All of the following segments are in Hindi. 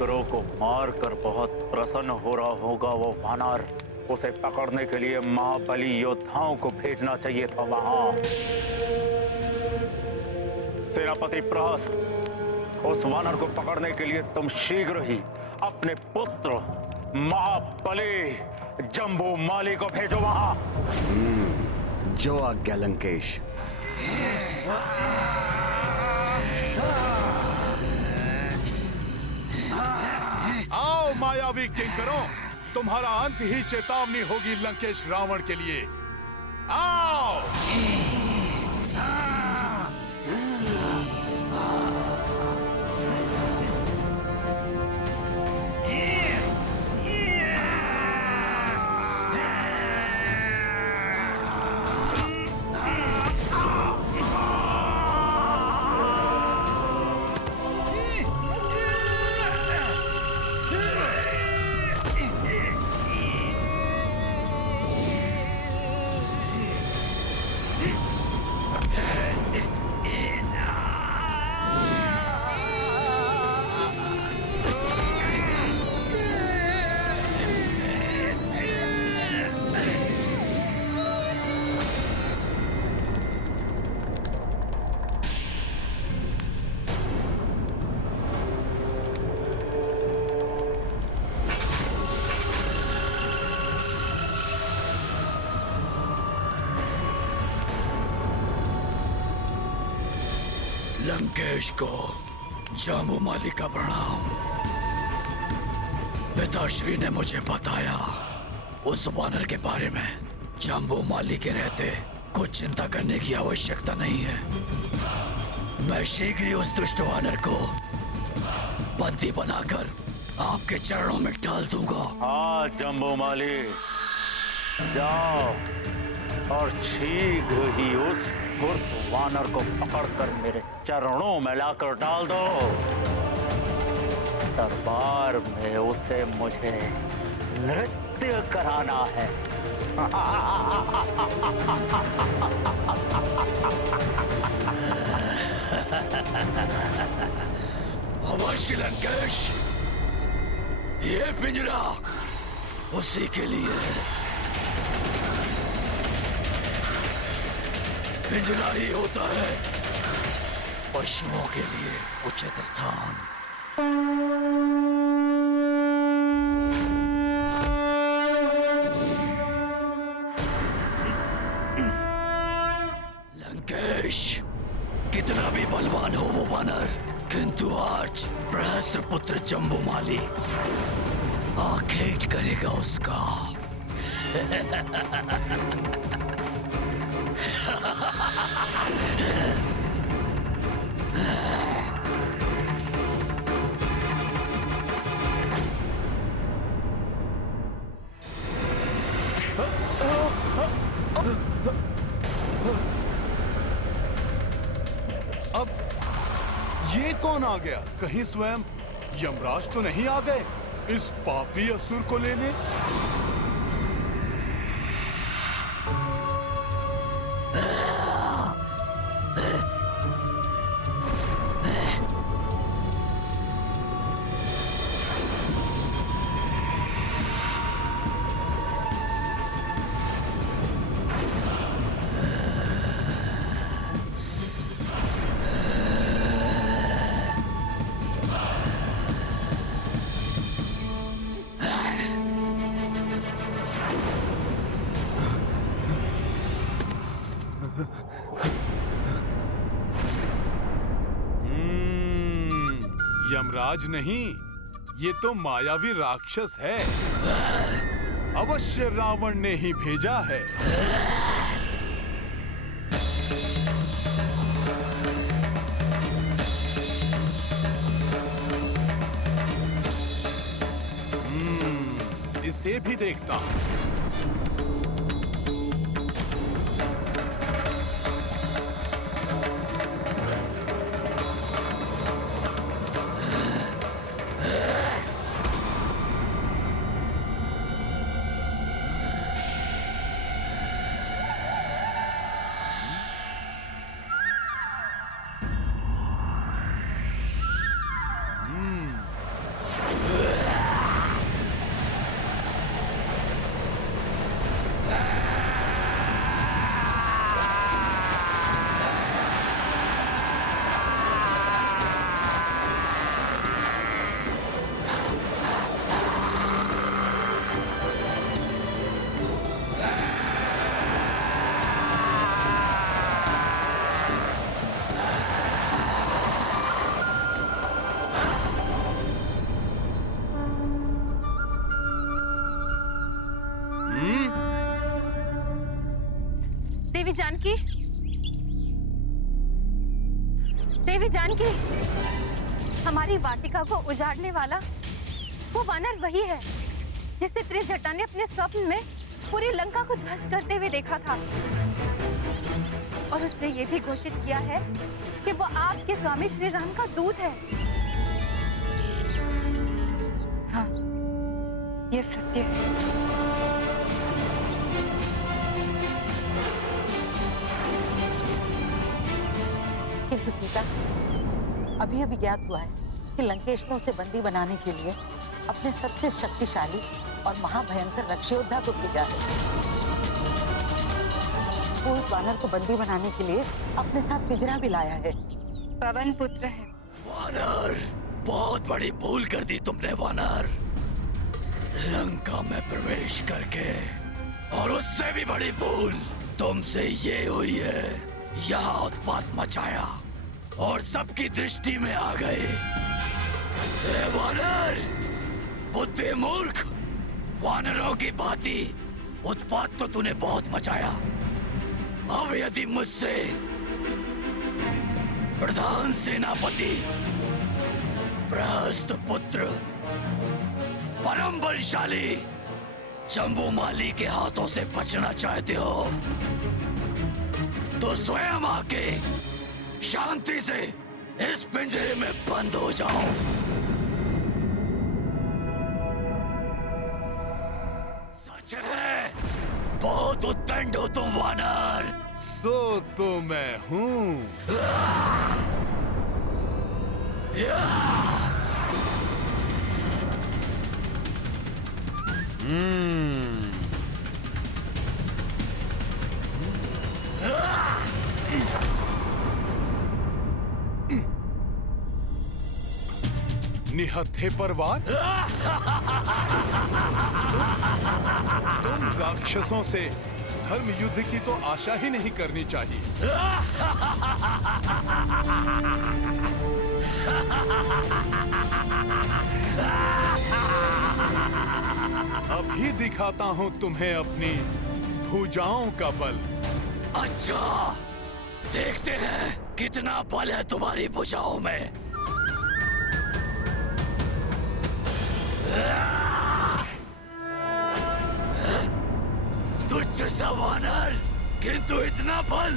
किंकरों को मारकर बहुत प्रसन्न हो रहा होगा वो वानर। उसे पकड़ने के लिए महाबली योद्धाओं को भेजना चाहिए था वहां। सेनापति प्रहस्त, उस वानर को पकड़ने के लिए तुम शीघ्र ही अपने पुत्र महाबली जम्बूमाली को भेजो वहां। जो आज्ञा लंकेश। आओ मायावी किंकरों, तुम्हारा अंत ही चेतावनी होगी लंकेश रावण के लिए। आओ। लंकेश को जाम्बूमाली का प्रणाम। पिताश्री ने मुझे बताया उस वानर के बारे में। जाम्बूमाली के रहते कुछ चिंता करने की आवश्यकता नहीं है। मैं शीघ्र ही उस दुष्ट वानर को बंदी बनाकर आपके चरणों में डाल दूंगा। हाँ जम्बूमाली, जाओ और शीघ्र ही उस धूर्त वानर को पकड़कर मेरे चरणों में लाकर डाल दो। इस दरबार में उसे मुझे नृत्य कराना है। अवश्य लंकेश, ये पिंजरा उसी के लिए है। पिंजरा ही होता है पशुओं के लिए उचित स्थान। लंकेश, कितना भी बलवान हो वो वानर, किंतु आज प्रहस्त्र पुत्र जम्बूमाली आखेट करेगा उसका। अब ये कौन आ गया? कहीं स्वयं यमराज तो नहीं आ गए इस पापी असुर को लेने? यमराज नहीं, ये तो मायावी राक्षस है। अवश्य रावण ने ही भेजा है। इसे भी देखता हूं। देवी जानकी, देवी जानकी, हमारी वाटिका को उजाड़ने वाला वो वानर वही है जिसे त्रिजटा ने अपने स्वप्न में पूरी लंका को ध्वस्त करते हुए देखा था। और उसने ये भी घोषित किया है कि वो आपके स्वामी श्री राम का दूत है। हाँ, ये सत्य है। किंतु सीता, अभी अभी ज्ञात हुआ है कि लंकेश ने उसे बंदी बनाने के लिए अपने सबसे शक्तिशाली और महाभयंकर रक्षयोद्धा को भेजा है। वो उस वानर को बंदी बनाने के लिए अपने साथ पिंजरा भी लाया है। पवन पुत्र है। वानर, बहुत बड़ी भूल कर दी तुमने वानर। लंका में प्रवेश करके, और उससे भी बड़ी भूल तुमसे ये हुई है, यहाँ उत्पात मचाया और सबकी दृष्टि में आ गए। ए वानर, बुद्धि मूर्ख, वानरों की भांति उत्पात तो तूने बहुत मचाया। अब यदि मुझसे प्रधान सेनापति प्रहस्त पुत्र परम बलशाली जम्बूमाली के हाथों से बचना चाहते हो तो स्वयं आके शांति से इस पिंजरे में बंद हो जाओ। सच है, बहुत उद्दंड हो तुम वानर। सो तो मैं हूँ। निहत्थे परवार, तुम राक्षसों से धर्म युद्ध की तो आशा ही नहीं करनी चाहिए। अभी दिखाता हूँ तुम्हें अपनी भुजाओं का बल। अच्छा, देखते हैं कितना बल है तुम्हारी भुजाओं में। तुझ सा वानर, किंतु इतना बल।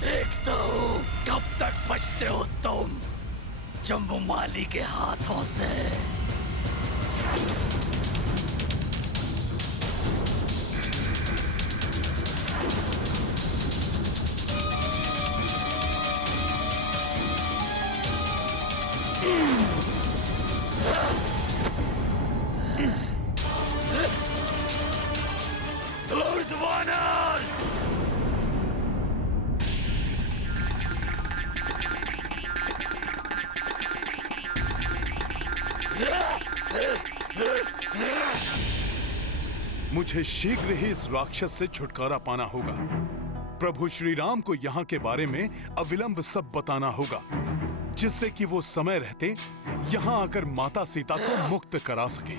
देखता हूँ कब तक बचते हो तुम जम्बूमाली के हाथों से। मुझे शीघ्र ही इस राक्षस से छुटकारा पाना होगा। प्रभु श्री राम को यहाँ के बारे में अविलंब सब बताना होगा, जिससे कि वो समय रहते यहाँ आकर माता सीता को मुक्त करा सके।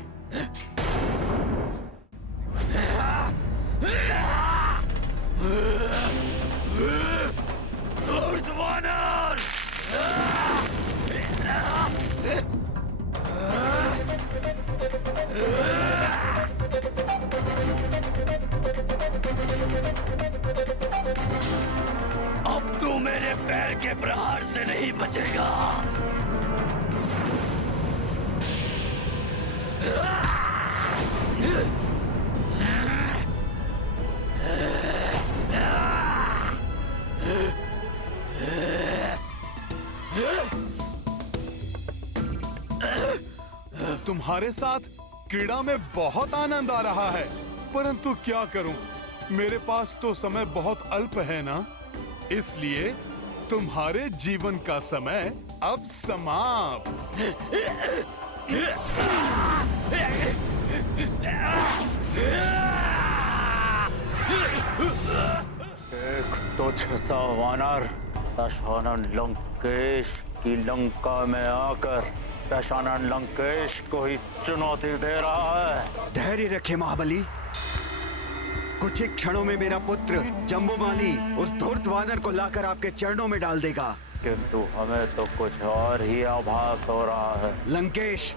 अब तू मेरे पैर के प्रहार से नहीं बचेगा। तुम्हारे साथ क्रीड़ा में बहुत आनंद आ रहा है, परंतु क्या करूं, मेरे पास तो समय बहुत अल्प है ना, इसलिए तुम्हारे जीवन का समय अब समाप्त। एक तुझ सा वानर दशानन लंकेश की लंका में आकर दशानन लंकेश को ही चुनौती दे रहा है। धैर्य रखे महाबली। कुछ ही क्षणों में मेरा पुत्र जम्बूमाली उस धूर्त वानर को लाकर आपके चरणों में डाल देगा। किंतु हमें तो कुछ और ही आभास हो रहा है। लंकेश,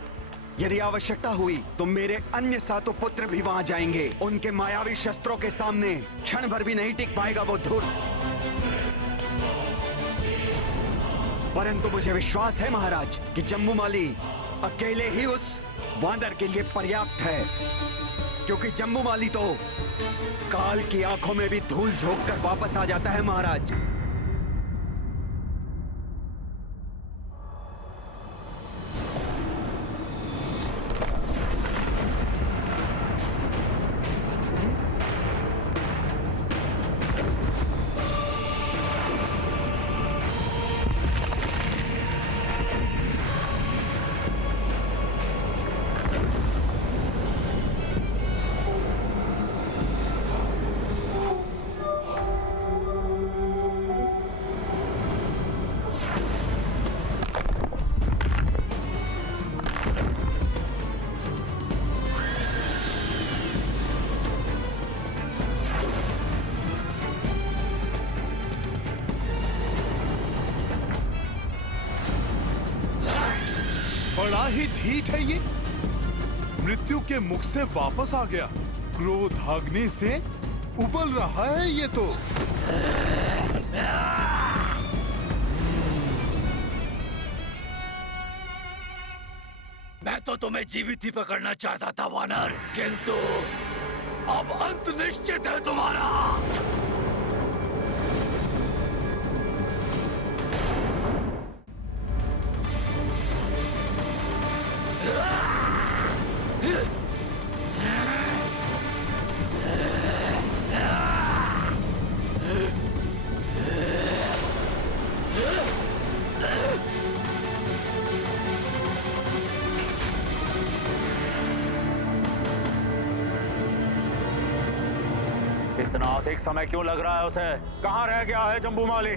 यदि आवश्यकता हुई तो मेरे अन्य 7 पुत्र भी वहां जाएंगे। उनके मायावी शस्त्रों के सामने क्षण भर भी नहीं टिक पाएगा वो धूर्त। परंतु मुझे विश्वास है महाराज कि जम्बूमाली अकेले ही उस वानर के लिए पर्याप्त है, क्योंकि जम्बूमाली तो काल की आंखों में भी धूल झोंक कर वापस आ जाता है महाराज। बड़ा ही ढीठ है ये, मृत्यु के मुख से वापस आ गया। क्रोधाग्नि से उबल रहा है ये तो। मैं तो तुम्हें जीवित ही पकड़ना चाहता था वानर, किंतु अब अंत निश्चित है तुम्हारा। इतना अधिक समय क्यों लग रहा है उसे? कहाँ रह गया है जम्बूमाली?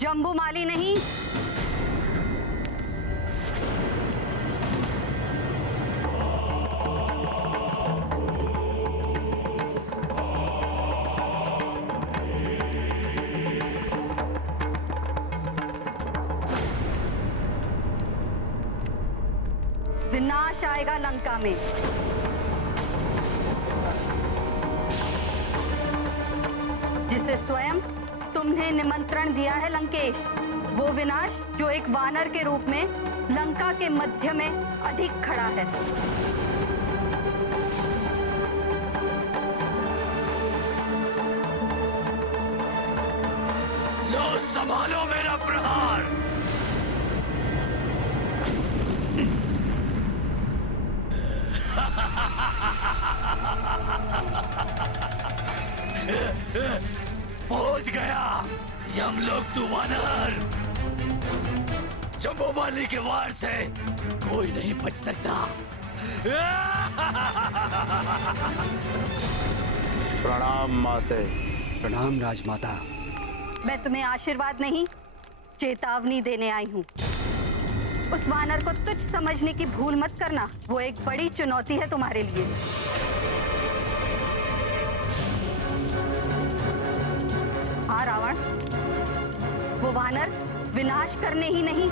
जम्बूमाली नहीं, विनाश आएगा लंका में। जिसे स्वयं तुमने निमंत्रण दिया है लंकेश, वो विनाश जो एक वानर के रूप में लंका के मध्य में अधिक खड़ा है। लो संभालो मेरा प्रहार। पहुंच गया यमलोक तू वानर। जम्बूमाली के वार से कोई नहीं बच सकता। प्रणाम माते। प्रणाम राजमाता। मैं तुम्हें आशीर्वाद नहीं, चेतावनी देने आई हूँ। उस वानर को तुच्छ समझने की भूल मत करना, वो एक बड़ी चुनौती है तुम्हारे लिए। हाँ रावण, वो वानर विनाश करने ही नहीं,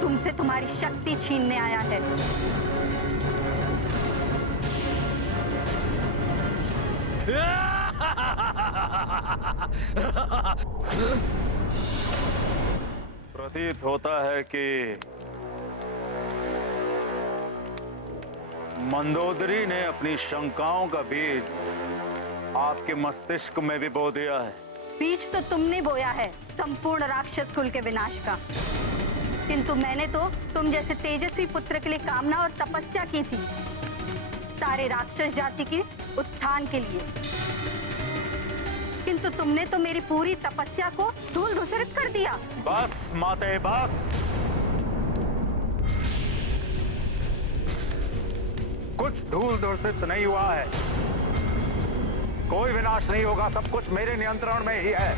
तुमसे तुम्हारी शक्ति छीनने आया है। प्रतीत होता है कि मंदोदरी ने अपनी शंकाओं का बीज आपके मस्तिष्क में भी बो दिया है। बीज तो तुमने बोया है संपूर्ण राक्षस कुल के विनाश का, किंतु मैंने तो तुम जैसे तेजस्वी पुत्र के लिए कामना और तपस्या की थी, सारे राक्षस जाति के उत्थान के लिए। किंतु तुमने तो मेरी पूरी तपस्या को धूल धूसरित कर दिया। बस माते बस। कुछ धूल धूसित नहीं हुआ है, कोई विनाश नहीं होगा, सब कुछ मेरे नियंत्रण में ही है।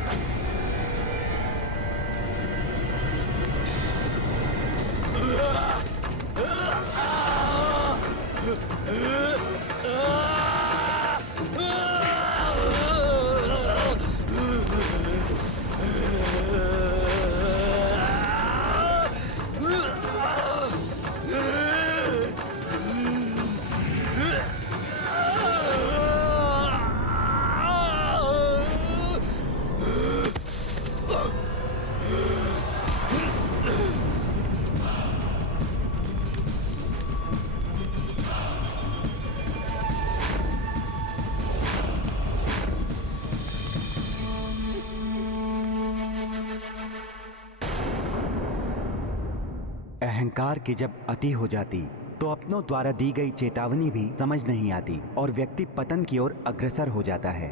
अहंकार की जब अति हो जाती तो अपनों द्वारा दी गई चेतावनी भी समझ नहीं आती और व्यक्ति पतन की ओर अग्रसर हो जाता है।